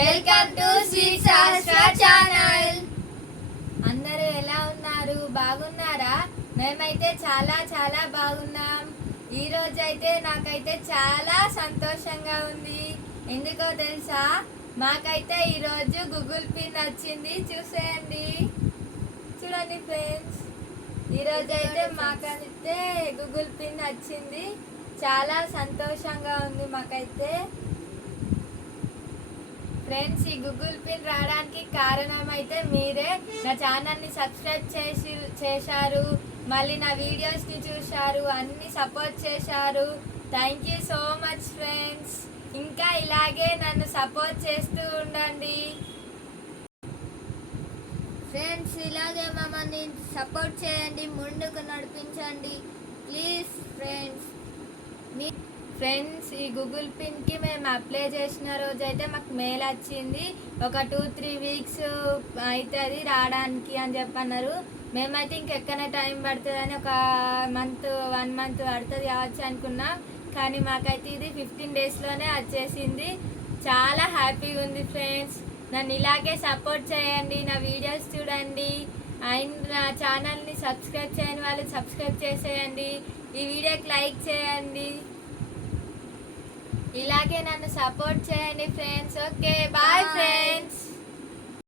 Welcome to Shri శాస్త్ర channel అందరూ ఎలా ఉన్నారు? బాగున్నారా? మేమైతే చాలా చాలా బాగున్నాం. ఈ రోజు అయితే నాకైతే చాలా సంతోషంగా ఉంది. ఎందుకో తెలుసా? మాకైతే ఈరోజు గూగుల్ పిన్ వచ్చింది చూసేయండి. చూడండి ఫ్రెండ్స్ ఈరోజు అయితే మాకైతే గూగుల్ పిన్ వచ్చింది చాలా సంతోషంగా ఉంది మాకైతే. ఫ్రెండ్స్ ఈ గూగుల్ పిన్ రావడానికి కారణం అయితే మీరే నా ఛానల్ని సబ్స్క్రైబ్ చేసి చేశారు. మళ్ళీ నా వీడియోస్ని చూశారు. అన్ని సపోర్ట్ చేశారు. Thank you so much friends. ఇంకా ఇలాగే నన్ను సపోర్ట్ చేస్తూ ఉండండి. ఫ్రెండ్స్ ఇలాగే మమ్మల్ని సపోర్ట్ చేయండి. ముందుకు నడిపించండి. Please friends. ఫ్రెండ్స్ ఈ గూగుల్ పిన్కి మేము అప్లై చేసిన రోజు అయితే మాకు మెయిల్ వచ్చింది. ఒక టూ త్రీ వీక్స్ అవుతుంది రావడానికి అని చెప్పన్నారు. మేమైతే ఇంకెక్కనే టైం పడుతుందని ఒక మంత్ వన్ మంత్ పడుతుంది కావచ్చు అనుకున్నాం. కానీ మాకైతే ఇది ఫిఫ్టీన్ డేస్లోనే వచ్చేసింది. చాలా హ్యాపీగా ఉంది ఫ్రెండ్స్ నన్ను ఇలాగే సపోర్ట్ చేయండి నా వీడియోస్ చూడండి. అండ్ నా ఛానల్ని సబ్స్క్రైబ్ చేయని వాళ్ళు సబ్స్క్రైబ్ చేసేయండి. ఈ వీడియోకి లైక్ చేయండి. ఇలాగే నన్ను సపోర్ట్ చేయండి ఫ్రెండ్స్ ఓకే బాయ్ ఫ్రెండ్స్